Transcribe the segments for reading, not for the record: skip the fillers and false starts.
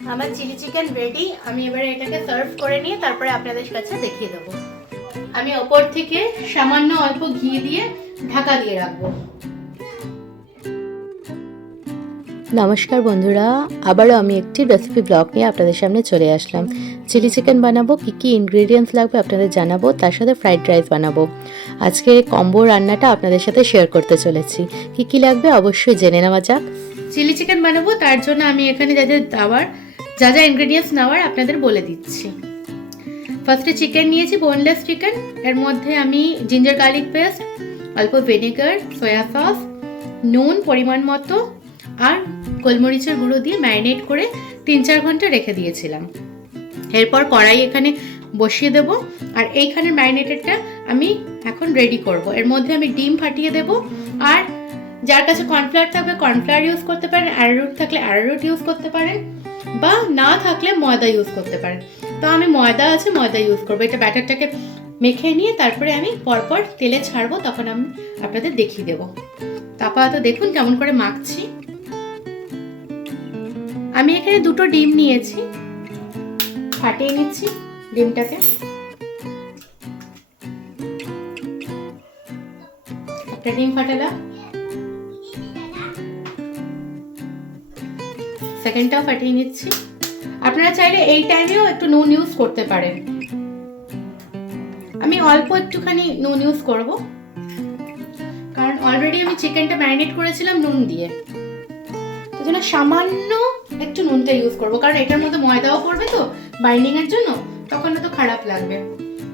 আমার chilli chicken ready. আমি এবারে এটাকে সার্ভ করে নিয়ে তারপরে আপনাদের কাছে দেখিয়ে দেবো। আমি ওপর থেকে সামান্য অল্প ঘি দিয়ে ঢাকা দিয়ে রাখবো। নমস্কার বন্ধুরা, আবারও আমি একটি রেসিপি ব্লগ নিয়ে আপনাদের সামনে চলে আসলাম। চিলি চিকেন বানাবো, কী ইনগ্রেডিয়েন্টস লাগবে আপনাদের জানাবো, তার সাথে ফ্রাইড রাইস বানাবো। আজকে এই কম্বো রান্নাটা আপনাদের সাথে শেয়ার করতে চলেছি। কী লাগবে অবশ্যই জেনে নেওয়া যাক। চিলি চিকেন বানাবো, তার জন্য আমি এখানে যা যা ইনগ্রেডিয়েন্টস নেওয়ার আপনাদের বলে দিচ্ছি। ফার্স্টে চিকেন নিয়েছি, বোনলেস চিকেন। এর মধ্যে আমি জিঞ্জার গার্লিক পেস্ট, অল্প ভিনেগার, সয়া সস, নুন পরিমাণ মতো আর গোলমরিচের গুঁড়ো দিয়ে ম্যারিনেট করে 3-4 ঘন্টা রেখে দিয়েছিলাম। এরপর কড়াই এখানে বসিয়ে দেব, আর এইখানের ম্যারিনেটেডটা আমি এখন রেডি করব। এর মধ্যে আমি ডিম ফাটিয়ে দেব, আর যার কাছে কর্নফ্লাওয়ার থাকবে কর্নফ্লাওয়ার ইউজ করতে পারেন, অ্যারারুট থাকলে অ্যারারুট ইউজ করতে পারেন, বা না থাকলে ময়দা ইউজ করতে পারেন। তো আমি ময়দা ইউজ করবো। এটা ব্যাটারটাকে মেখে নিয়ে তারপরে আমি পরপর তেলে ছাড়বো, তখন আমি আপনাদের দেখিয়ে দেবো। তারপর তো দেখুন কেমন করে মাখছি। আমি এখানে 2টো ডিম নিয়েছি, ফাটিয়ে নিচ্ছি ডিমটাকে। একটা ডিম ফাটালাম, সেকেন্ডটাও ফাটিয়ে নিচ্ছি। আপনারা চাইলে এই টাইমেও একটু নুন ইউজ করতে পারেন। আমি অল্প একটুখানি নুন ইউজ করব, কারণ অলরেডি আমি চিকেনটা ম্যারিনেট করেছিলাম নুন দিয়ে। তো জন্য সামান্য একটু নুনটা ইউজ করব, কারণ এটার মধ্যে ময়দাও পড়বে তো বাইন্ডিং এর জন্য, তখন তো খারাপ লাগবে।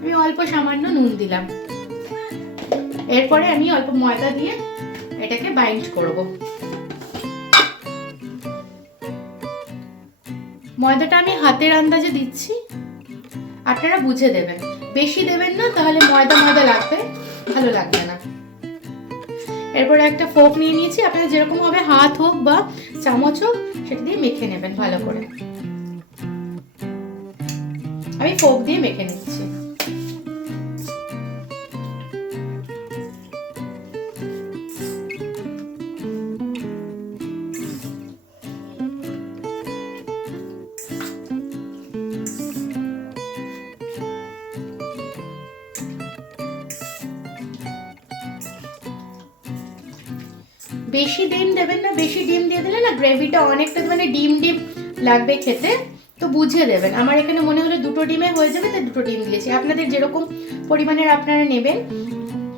আমি অল্প সামান্য নুন দিলাম। এরপরে আমি অল্প ময়দা দিয়ে এটাকে বাইন্ড করব। ময়দাটা আমি হাতের আন্দাজে দিচ্ছি, আপনারা বুঝে দেবেন। বেশি দেবেন না, তাহলে ময়দা ময়দা লাগবে, ভালো লাগবে না। এরপরে একটা ফোর্ক নিয়ে নিয়েছি, আপনাদের যেরকম হবে, হাত হোক বা চামচ হোক, সেটা দিয়ে মেখে নেবেন ভালো করে। আমি ফোর্ক দিয়ে মেখে নিচ্ছি। বেশি ডিম দেবেন না, বেশি ডিম দিয়ে দিলে না গ্রেভিটা অনেকটা মানে ডিম ডিম লাগবে খেতে, তো বুঝে দেবেন। আমার এখানে মনে হলো 2টো ডিমে হয়ে যাবে, তাই 2টো ডিম দিয়েছি। আপনাদের যেরকম পরিমাণের আপনারা নেবেন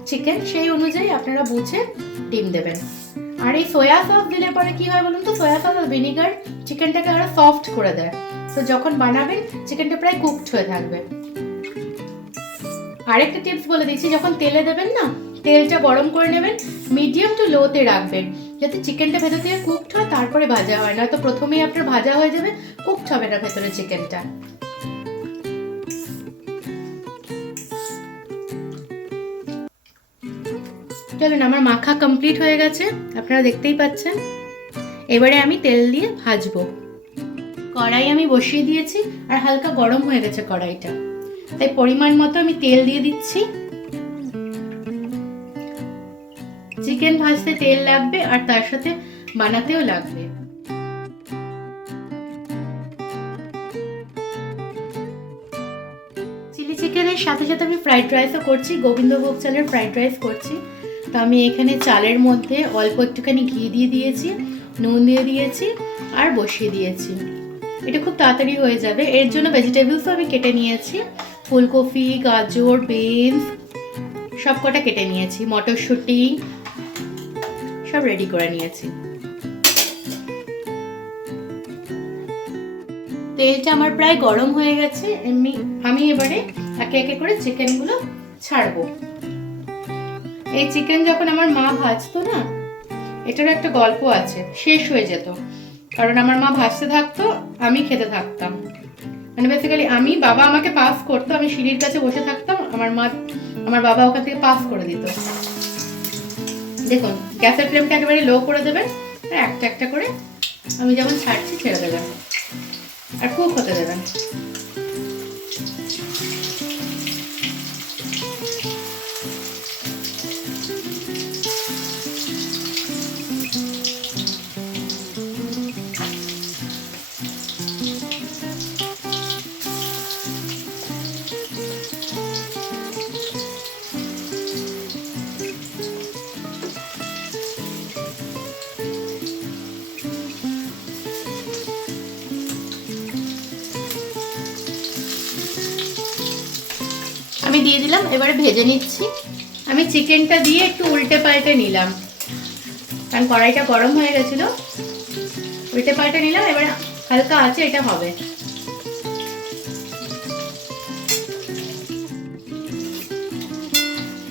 চিকেন, সেই অনুযায়ী আপনারা বুঝে ডিম দেবেন। আর এই সয়া সস দিলে পরে কি হয় বলুন তো, সয়া সস আর ভিনেগার চিকেনটাকে আরো সফট করে দেয়। তো যখন বানাবেন চিকেনটা প্রায় কুকড হয়ে থাকবে। আরেকটা টিপস বলে দিচ্ছি, যখন তেলে দেবেন না, তেলটা গরম করে নেবেন, মিডিয়াম টু লোতে রাখবেন, যাতে চিকেনটা ভেতর থেকে কুকড হয়, তারপরে ভাজা হয়। না তো প্রথমেই আপনার ভাজা হয়ে যাবে, কুকড হবে না ভেতরে চিকেনটা। চলুন, আমার মাখা কমপ্লিট হয়ে গেছে, আপনারা দেখতেই পাচ্ছেন। এবারে আমি তেল দিয়ে ভাজবো। কড়াই আমি বসিয়ে দিয়েছি, আর হালকা গরম হয়ে গেছে কড়াইটা, তাই পরিমাণ মতো আমি তেল দিয়ে দিচ্ছি। চিকেন ভাজতে তেল লাগবে, আর তার সাথে বানাতেও লাগবে। চিলি চিকেনের সাথে সাথে আমি ফ্রাইড রাইসও করছি, গোবিন্দভোগ চালের ফ্রাইড রাইস করছি। তো আমি এখানে চালের মধ্যে অল্প একটুখানি ঘি দিয়ে দিয়েছি, নুন দিয়ে দিয়েছি, আর বসিয়ে দিয়েছি। এটা খুব তাড়াতাড়ি হয়ে যাবে। এর জন্য ভেজিটেবলসও আমি কেটে নিয়েছি, ফুলকপি, গাজর, বিনস সব কটা কেটে নিয়েছি, মটরশুঁটি সব রেডি করে নিয়েছি। তেলটা আমার প্রায় গরম হয়ে গেছে। আমি এবারে একে একে করে চিকেনগুলো ছাড়বো। এই চিকেন যখন আমার মা ভাজতো না, এটার একটা গল্প আছে, শেষ হয়ে যেত, কারণ আমার মা ভাজতে থাকতো, আমি খেতে থাকতাম। মানে বেসিক্যালি বাবা আমাকে পাস করতো, আমি সিঁড়ির কাছে বসে থাকতাম, আমার বাবা ওখান থেকে পাস করে দিত। দেখুন, গ্যাসের ফ্লেমটা একেবারে লো করে দেবেন, আর একটা একটা করে আমি যেমন ছাড়ছি ছেড়ে দেবেন, আর কুক হতে দেবেন। দিয়ে দিলাম, এবারে ভেজে নিচ্ছি। আমি চিকেনটা দিয়ে একটু উল্টে পাল্টে নিলাম, কারণ কড়াইটা গরম হয়ে গেছিল। উল্টে পাল্টে নিলাম, এবারে হালকা আছে এটা হবে।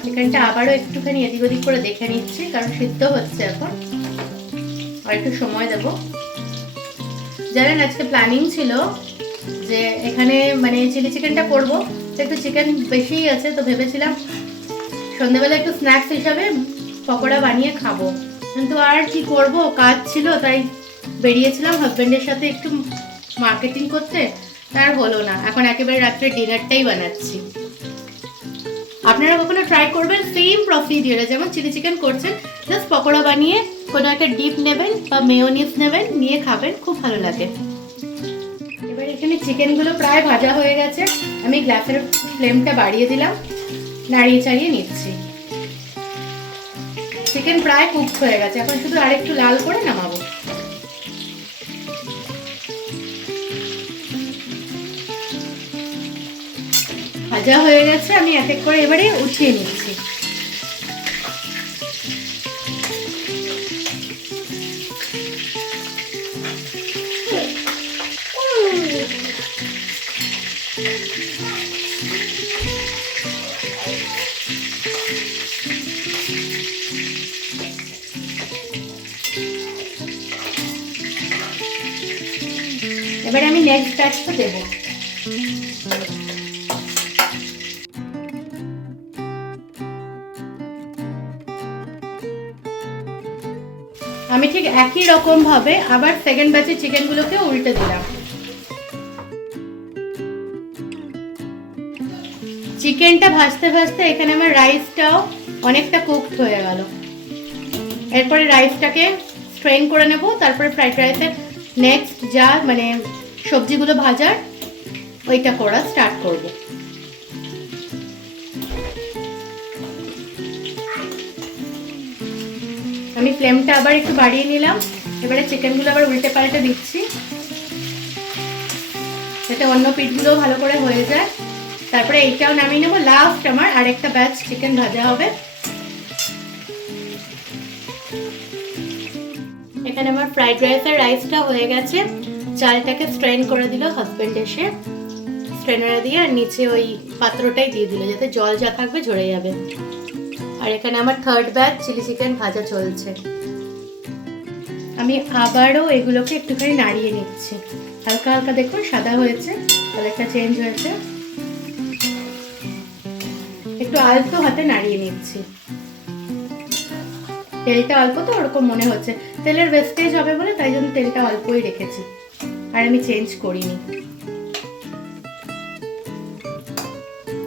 চিকেনটা আবারও একটুখানি এদিক ওদিক করে দেখে নিচ্ছি, কারণ সিদ্ধ হচ্ছে এখন, আর একটু সময় দেবো। জানেন আজকে প্ল্যানিং ছিল যে এখানে মানে চিলি চিকেনটা করবো, তো একটু চিকেন বেশিই আছে, তো ভেবেছিলাম সন্ধ্যাবেলা একটু স্ন্যাক্স হিসাবে পকোড়া বানিয়ে খাবো, কিন্তু আর কি করব, কাজ ছিল, তাই বেরিয়েছিলাম হাজব্যান্ডের সাথে একটু মার্কেটিং করতে, তার হলো না। এখন একেবারে রাত্রে ডিনারটাই বানাচ্ছি। আপনারা কখনো ট্রাই করবেন সেম প্রসিডিওরে, যেমন চিলি চিকেন করছেন, জাস্ট পকোড়া বানিয়ে কোনো একটা ডিপ নেবেন বা মেয়োনিজ নেবেন, নিয়ে খাবেন, খুব ভালো লাগে। এবার এখানে চিকেনগুলো প্রায় ভাজা হয়ে গেছে, আমি গ্যাসের ফ্লেমটা বাড়িয়ে দিলাম, নাড়িয়ে চাড়িয়ে নিচ্ছি। চিকেন প্রায় কুক হয়ে গেছে, এখন শুধু আরেকটু লাল করে নামাবো। ভাজা হয়ে গেছে, আমি এক এক করে এবারে উঠিয়ে নিচ্ছি। এবারে আমি নেক্সট ব্যাচটা দেবো। আমি ঠিক একই রকম ভাবে আবার সেকেন্ড ব্যাচের চিকেনগুলোকে উল্টে দিলাম। চিকেনটা ভাজতে ভাজতে এখানে আমার রাইসটাও অনেকটা কুকড হয়ে গেল। এরপরে রাইসটাকে স্ট্রেন করে নেব, তারপরে ফ্রাইড রাইসের নেক্সট যা মানে সবজিগুলো ভাজার ওইটা করা স্টার্ট করব। আমি ফ্লেমটা আবার একটু বাড়িয়ে নিলাম, এবারে চিকেনগুলো আবার উল্টে পাল্টে দিচ্ছি, যাতে অন্য পিঠগুলো ভালো করে হয়ে যায়। তারপরে এইটাও নামিয়ে নেবো। লাস্ট আমার আরেকটা ব্যাচ চিকেন ভাজা হবে। এখানে আমার ফ্রাইড রাইসের রাইসটা হয়ে গেছে, চালটাকে স্ট্রেন করে দিল হাজবেন্ড এসে, স্ট্রেনারে দিয়ে আর নিচে ওই পাত্রটাই দিয়ে দিল, যাতে জল যা থাকবে ঝরে যাবে। আর এখানে আমার থার্ড ব্যাচ চিলি চিকেন ভাজা চলছে। আমি আবারও এগুলোকে একটুখানি নাড়িয়ে নিচ্ছি, হালকা হালকা দেখুন সাদা হয়েছে, কালারটা চেঞ্জ হয়েছে। একটু আলতো হাতে নাড়িয়ে নিচ্ছি। তেলটা অল্প তো ওরকম মনে হচ্ছে, তেলের ওয়েস্টেজ হবে বলে তাই জন্য তেলটা অল্পই রেখেছি, আর আমি চেঞ্জ করিনি।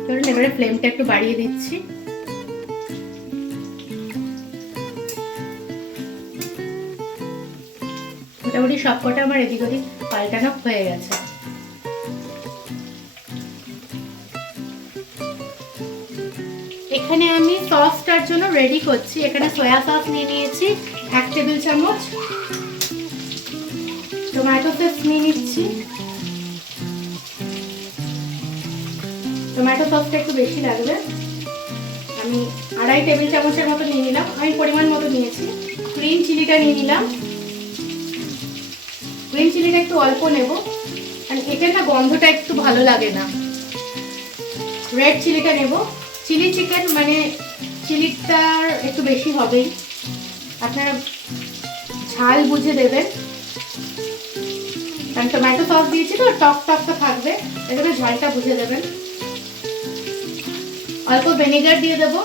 ধরুন এবারে ফ্লেমটা একটু বাড়িয়ে দিচ্ছি। মোটামুটি সবকটা আমার এদিক ওদিক পাল্টানো হয়ে গেছে। এখানে আমি সসটার জন্য রেডি করছি। এখানে সয়া সস নিয়ে নিয়েছি 1 টেবিল চামচ, টমেটো সস নিয়ে নিচ্ছি। টমেটো সসটা একটু বেশি লাগবে, আমি 2.5 টেবিল চামচের মতো নিয়ে নিলাম, আমি পরিমাণ মতো নিয়েছি। গ্রিন চিলিটা নিয়ে নিলাম, গ্রিন চিলিটা একটু অল্প নেব, আর এটা না গন্ধটা একটু ভালো লাগে না। রেড চিলিটা নেব। চিলি চিকেন মানে চিলিটার একটু বেশি হবেই, আপনারা ঝাল বুঝে দেবেন, কারণ টমেটো সস দিয়েছি তো টক টকটা থাকবে, এখানে ঝালটা বুঝে দেবেন। অল্প ভিনেগার দিয়ে দেবো,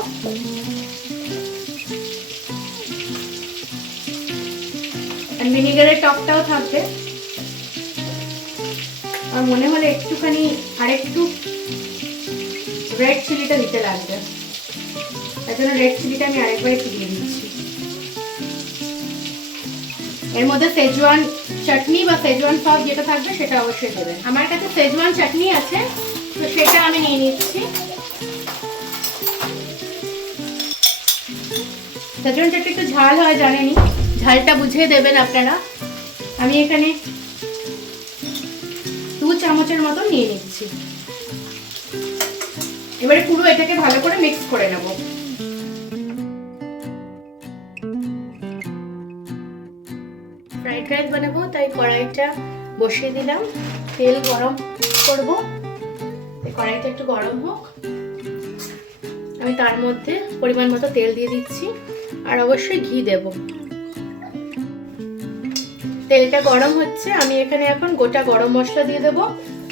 আর ভিনেগারের টকটাও থাকবে। আর মনে হলে একটুখানি আরেকটু রেড চিলিটা দিতে লাগবে, তার জন্য রেড চিলিটা আমি আরেকবার একটু দিয়ে দিচ্ছি। এর মধ্যে সেজওয়ান চাটনি বা সেজওয়ান সস যেটা থাকবে সেটা অবশ্যই দেবেন। আমার কাছে সেজওয়ান চাটনি আছে, তো সেটা আমি নিয়ে নিচ্ছি। সেজওয়ান চাটনি একটু ঝাল হয় জানেনই, ঝালটা বুঝিয়ে দেবেন আপনারা। আমি এখানে 2 চামচের মতো নিয়ে নিচ্ছি। এবারে পুরো এটাকে ভালো করে মিক্স করে নেব। ফ্রাইড রাইস বানাবো তাই কড়াইটা বসিয়ে দিলাম, তেল গরম করব। কড়াইটা একটু গরম হোক, আমি তার মধ্যে পরিমাণ মতো তেল দিয়ে দিচ্ছি আর অবশ্যই ঘি দেব। তেলটা গরম হচ্ছে, আমি এখানে এখন গোটা গরম মশলা দিয়ে দেবো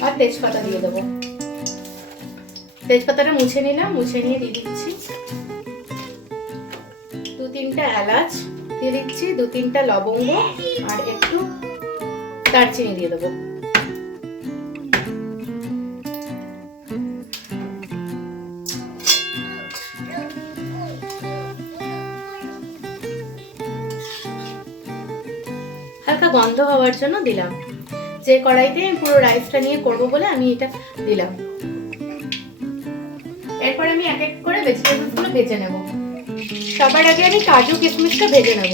আর তেজপাতা দিয়ে দেবো। তেজপাতাটা মুছে নিলাম, মুছে নিয়ে দিয়ে দিচ্ছি 2-3টা এলাচ দিয়ে দিচ্ছি, 2-3টা লবঙ্গ আর একটু দারচিনি দিয়ে দেবো। হালকা গন্ধ হওয়ার জন্য দিলাম, যে কড়াইতে পুরো রাইসটা নিয়ে করব বলে আমি এটা দিলাম। এরপর আমি এক এক করে ভেজিটেবলসগুলো ভেজে নেব। সবার আগে আমি কাজু কিশমিশটা ভেজে নেব।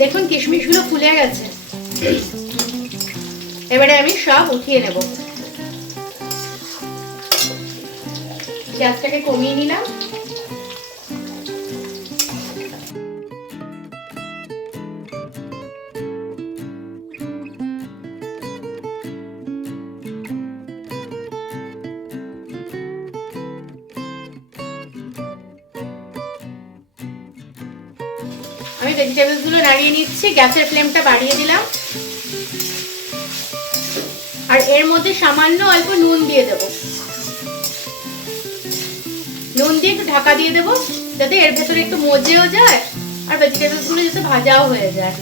দেখুন কিশমিশগুলো ফুলে গেছে, এবারে আমি সব উঠিয়ে নেব। গ্যাসটাকে কমিয়ে নিলাম। আমি ভেজিটেবলসগুলো নাড়িয়ে নিচ্ছি, গ্যাসের ফ্লেমটা বাড়িয়ে দিলাম আর এর মধ্যে সামান্য অল্প নুন দিয়ে দেব। নুন দিয়ে একটু ঢাকা দিয়ে দেবো যাতে এর ভেতরে একটু মজেও যায় আর ভেজিটেবলসগুলো যাতে ভাজাও হয়ে যায়।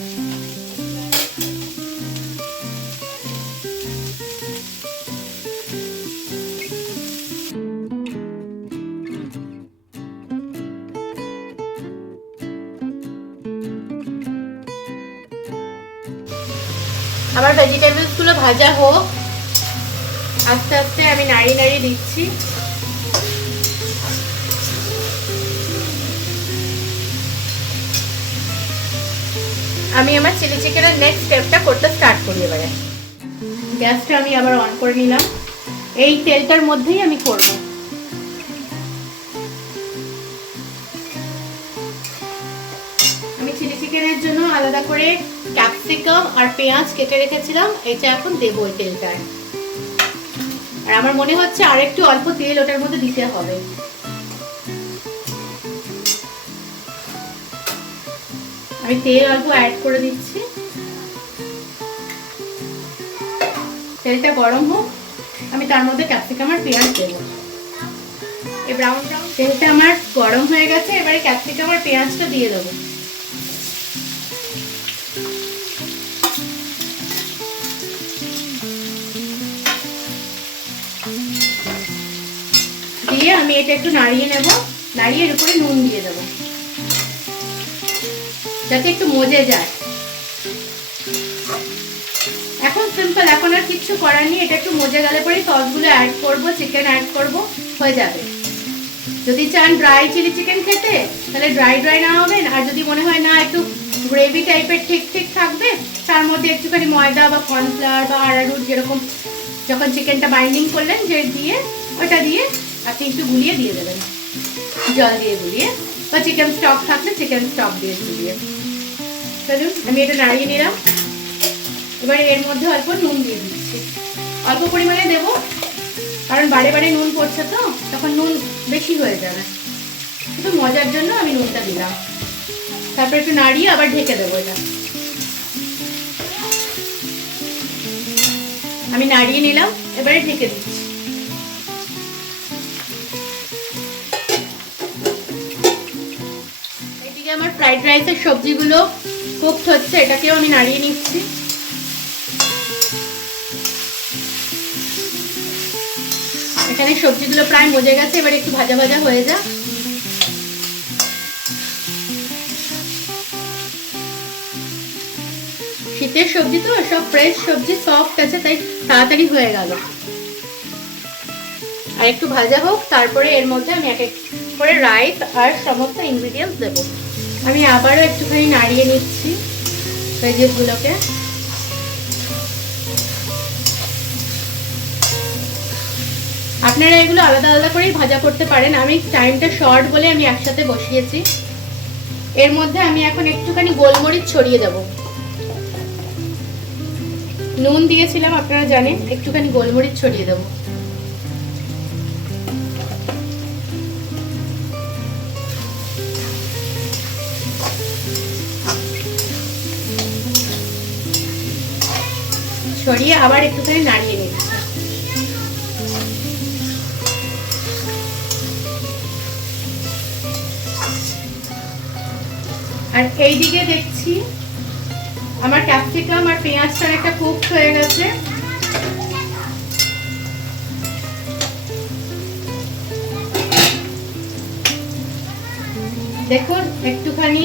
আমার ভেজিটেবলস গুলো ভাজা হোক, আস্তে আস্তে আমি নাড়িয়ে নাড়িয়ে দিচ্ছি। আমি আমার চিলি চিকেনের নেক্সট স্টেপটা করতে স্টার্ট করি। এবারে গ্যাসটা আমি আবার অন করে নিলাম, এই তেলটার মধ্যেই আমি করব। আমি চিলি চিকেনের জন্য আলাদা করে ক্যাপসিকাম আর পেঁয়াজ কেটে রেখেছিলাম, এটা এখন দেবো এই তেলটায়। আর আমার মনে হচ্ছে আর একটু অল্প তেল ওটার মধ্যে দিতে হবে। আমি তেল অল্প অ্যাড করে দিচ্ছি। তেলটা গরম হোক, আমি তার মধ্যে ক্যাপসিকাম আর পেঁয়াজ দেবো। এই ব্রাউন ব্রাউন তেলটা আমার গরম হয়ে গেছে, এবারে ক্যাপসিকাম আর পেঁয়াজটা দিয়ে দেবো। দিয়ে আমি এটা একটু নাড়িয়ে নেব, নাড়িয়ে এর উপরে নুন দিয়ে দেবো যাতে একটু মজে যায়। এখন সিম্পল, এখন আর কিচ্ছু করার নেই। এটা একটু মজে গেলে পরে সসগুলো অ্যাড করব, চিকেন অ্যাড করব, হয়ে যাবে। যদি চান ড্রাই চিলি চিকেন খেতে তাহলে ড্রাই ড্রাই না হবেন, আর যদি মনে হয় না একটু গ্রেভি টাইপের ঠিক ঠিক থাকবে, তার মধ্যে একটুখানি ময়দা বা কর্নফ্লাওয়ার বা আরারুট যেরকম যখন চিকেনটা বাইন্ডিং করলেন যে দিয়ে ওটা দিয়ে আপনি একটু গুলিয়ে দিয়ে দেবেন, জল দিয়ে গুলিয়ে, বা চিকেন স্টক থাকলে চিকেন স্টক দিয়ে গুলিয়ে। চলুন আমি এটা নাড়িয়ে নিলাম। এবারে এর মধ্যে অল্প নুন দিয়ে দিচ্ছি, অল্প পরিমাণে দেব কারণ বারে বারে নুন পড়ছে তো তখন নুন বেশি হয়ে যাবে। শুধু মজার জন্য আমি নুনটা দিলাম। তারপর একটু নাড়িয়ে আবার ঢেকে দেবো। এটা আমি নাড়িয়ে নিলাম, এবারে ঢেকে দিচ্ছি। এদিকে আমার ফ্রাইড রাইসের সবজিগুলো কুকড হচ্ছে, এটাকেও আমি নাড়িয়ে নিচ্ছি। এখানে সবজিগুলো প্রায় মজে গেছে, এবার একটু ভাজা ভাজা হয়ে যা। শীতের সবজি তো সব ফ্রেশ সবজি, সফট আছে, তাই তাড়াতাড়ি হয়ে গেল। আর একটু ভাজা হোক, তারপরে এর মধ্যে আমি এক এক করে রাইস আর সমস্ত ইনগ্রিডিয়েন্টস দেবো। আমি আবারও একটুখানি নাড়িয়ে নিচ্ছি ভেজিসগুলোকে। আপনারা এগুলো আলাদা আলাদা করেই ভাজা করতে পারেন, আমি টাইমটা শর্ট বলে আমি একসাথে বসিয়েছি। এর মধ্যে আমি এখন একটুখানি গোলমরিচ ছড়িয়ে দেব। নুন দিয়েছিলাম আপনারা জানেন, একটুখানি গোলমরিচ ছড়িয়ে দেবো। ছড়িয়ে আবার একটুখানি নাড়িয়ে নিচ্ছি। আর এইদিকে দেখছি আমার ক্যাপসিকাম আর পেঁয়াজটা একটা কুক হয়ে গেছে। দেখুন একটুখানি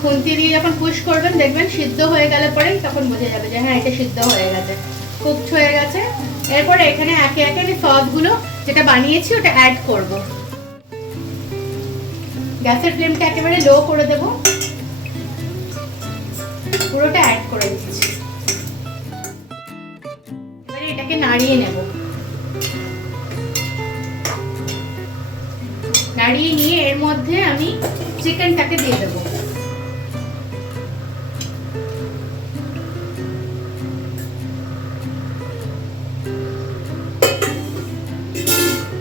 খুন্তি দিয়ে যখন পুশ করবেন দেখবেন সিদ্ধ হয়ে গেলে পরে তখন বোঝা যাবে যে হ্যাঁ এটা সিদ্ধ হয়ে গেছে, কুকড হয়ে গেছে। এরপরে এখানে একে একে আমি সসগুলো যেটা বানিয়েছি ওটা অ্যাড করব। গ্যাসের ফ্লেমটা একেবারে লো করে দেব, পুরোটা অ্যাড করে দিচ্ছি। এবারে এটাকে নাড়িয়ে নেব। নাড়িয়ে নিয়ে এর মধ্যে আমি চিকেনটাকে দিয়ে দেবো।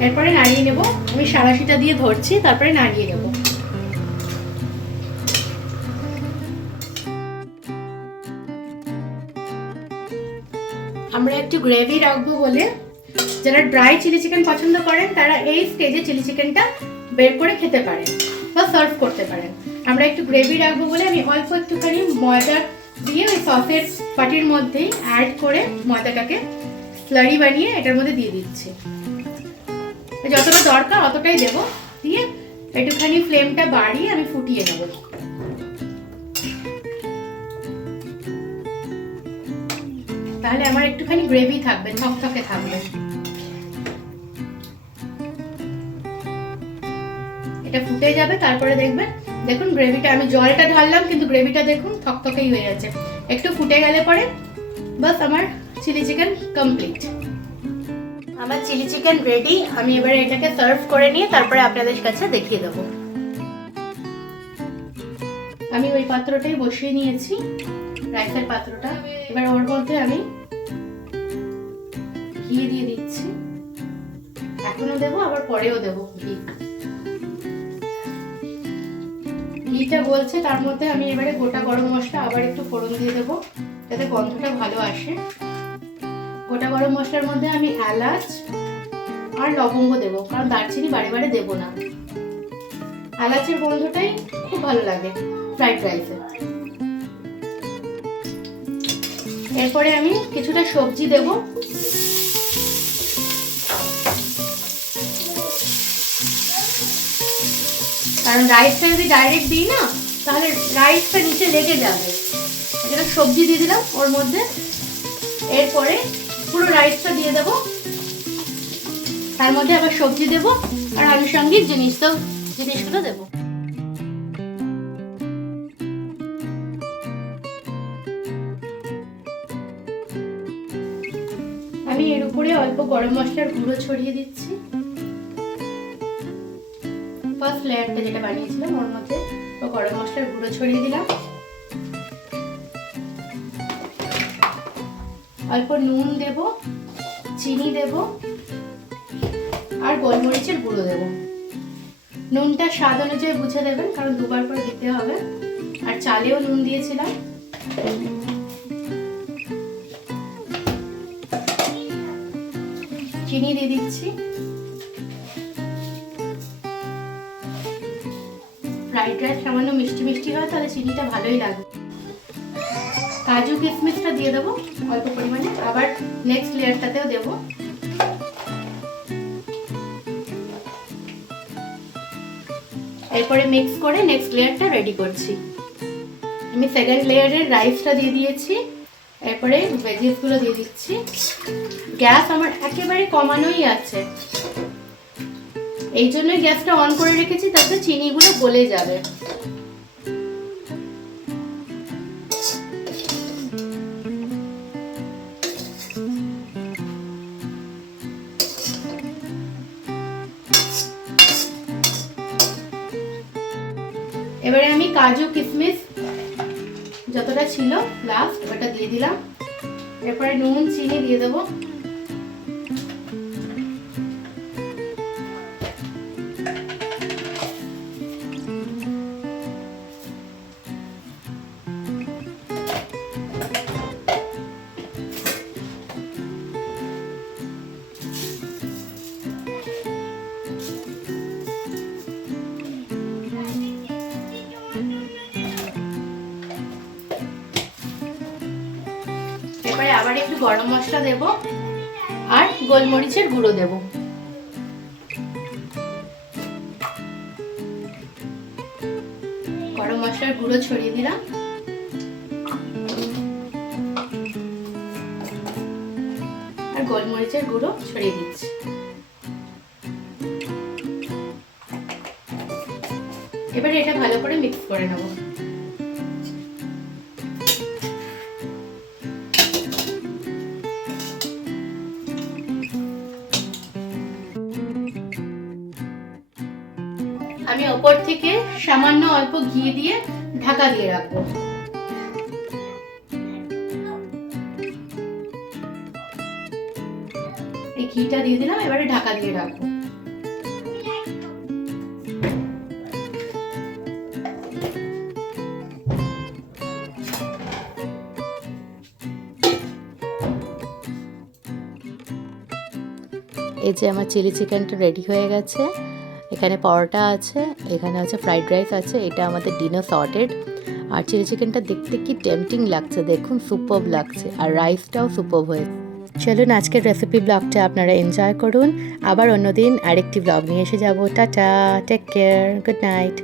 এরপরে নাড়িয়ে নেব। আমি সাঁড়াশিটা দিয়ে ধরছি, তারপরে নাড়িয়ে নেব। আমরা একটু গ্রেভি রাখবো বলে যারা ড্রাই চিলি চিকেন পছন্দ করেন তারা এই স্টেজে চিলি চিকেনটা বের করে খেতে পারেন বা সার্ভ করতে পারেন। আমরা একটু গ্রেভি রাখবো বলে আমি অল্প একটুখানি ময়দা দিয়ে ওই সসের পাটির মধ্যেই অ্যাড করে ময়দাটাকে স্লারি বানিয়ে এটার মধ্যে দিয়ে দিচ্ছি। যতটা দরকার অতটাই দেবো, দিয়ে একটুখানি ফ্লেমটা বাড়িয়ে আমি ফুটিয়ে নেব। তাহলে আমার একটুখানি গ্রেভি থাকবে, থকথকে থাকবে। এটা ফুটে যাবে, তারপরে দেখবেন দেখুন গ্রেভিটা, আমি জলটা ঢাললাম কিন্তু গ্রেভিটা দেখুন থকথকেই হয়ে যাচ্ছে। একটু ফুটে গেলে পরে বাস আমার চিলি চিকেন কমপ্লিট। আমার চিলি চিকেন রেডি। আমি এবারে এটাকে সার্ভ করে নিয়ে তারপরে আপনাদের কাছে দেখিয়ে দেবো। আমি ওই পাত্রটাই বসিয়ে নিয়েছি, রাইসের পাত্রটা। এবার ওর মধ্যে আমি ঘি দিয়ে দিচ্ছি। এখনো দেবো, আবার পরেও দেবো ঘি। ঘিটা বলছে, তার মধ্যে আমি এবারে গোটা গরম মশলা আবার একটু ফোড়ন দিয়ে দেবো যাতে গন্ধটা ভালো আসে। গোটা গরম মশলার মধ্যে আমি এলাচ আর লবঙ্গ দেবো, কারণ দারচিনি বারে বারে দেবো না। এলাচের গন্ধটাই খুব ভালো লাগে ফ্রাইড রাইসে। এরপরে আমি কিছুটা সবজি দেব। কারণ রাইসটা যদি ডাইরেক্ট দিই না তাহলে রাইসটা নিচে লেগে যাবে। এখানে সবজি দিয়ে দিলাম ওর মধ্যে। এরপরে পুরো রাইসটা দিয়ে দেব, তার মধ্যে আবার সবজি দেব আর আনুষঙ্গিক জিনিসগুলো দেব। আমি এর উপরে অল্প গরম মশলার গুঁড়ো ছড়িয়ে দিচ্ছি। ফার্স্ট লেয়ারটা যেটা বানিয়েছিলাম ওর মধ্যে গরম মশলার গুঁড়ো ছড়িয়ে দিলাম। অল্প নুন দেব, চিনি দেব আর গোলমরিচের গুঁড়ো দেব। নুনটা স্বাদ অনুযায়ী বুঝে দেবেন, কারণ দুবার করে দিতে হবে। আর চালেও নুন দিয়েছিলাম। চিনি দিয়ে দিচ্ছি। ফ্রাইড রাইস সামান্য মিষ্টি মিষ্টি হয়, তাহলে চিনিটা ভালোই লাগবে। কাজু কিশমিশটা দিয়ে দেবো অল্প পরিমাণে, আবার নেক্সট লেয়ারটাতেও দেবো। এরপরে মিক্স করে নেক্সট লেয়ারটা রেডি করছি। আমি সেকেন্ড লেয়ারের রাইসটা দিয়ে দিয়েছি। এরপর এরপরে ভেজিসগুলো দিয়ে দিচ্ছি। গ্যাস আমার একেবারে কমানোই আছে, এই জন্যই গ্যাসটা অন করে রেখেছি, তাতে চিনিগুলো গলে যাবে। এবারে আমি কাজু কিশমিশ যতটা ছিল লাস্ট ওটা দিয়ে দিলাম। এরপরে নুন চিনি দিয়ে দেবো। এবারে আবার একটু গরম মশলা দেব আর গোলমরিচের গুঁড়ো দেব। গরম মশলার গুঁড়ো ছড়িয়ে দিলাম। আর গোলমরিচের গুঁড়ো ছড়িয়ে দিচ্ছি। এবারে এটা ভালো করে মিক্স করে নেব। আমি ওপর থেকে সামান্য অল্প ঘি দিয়ে ঢাকা দিয়ে রাখবো। এই ঘিটা দিয়ে দিলাম, এবারে ঢাকা দিয়ে রাখবো। এই যে আমার চিলি চিকেনটা রেডি হয়ে গেছে। এখানে পরোটা আছে, এখানে আছে ফ্রাইড রাইস আছে, এটা আমাদের ডিনার সর্টেড। আর চিলি চিকেনটা দেখতে কি টেম্পটিং লাগছে, দেখুন সুপারব লাগছে, আর রাইসটাও সুপারব হয়েছে। চলুন আজকের রেসিপি ব্লগটা আপনারা এনজয় করুন। আবার অন্যদিন আরেকটি ব্লগ নিয়ে এসে যাবো। Tata, take care, good night.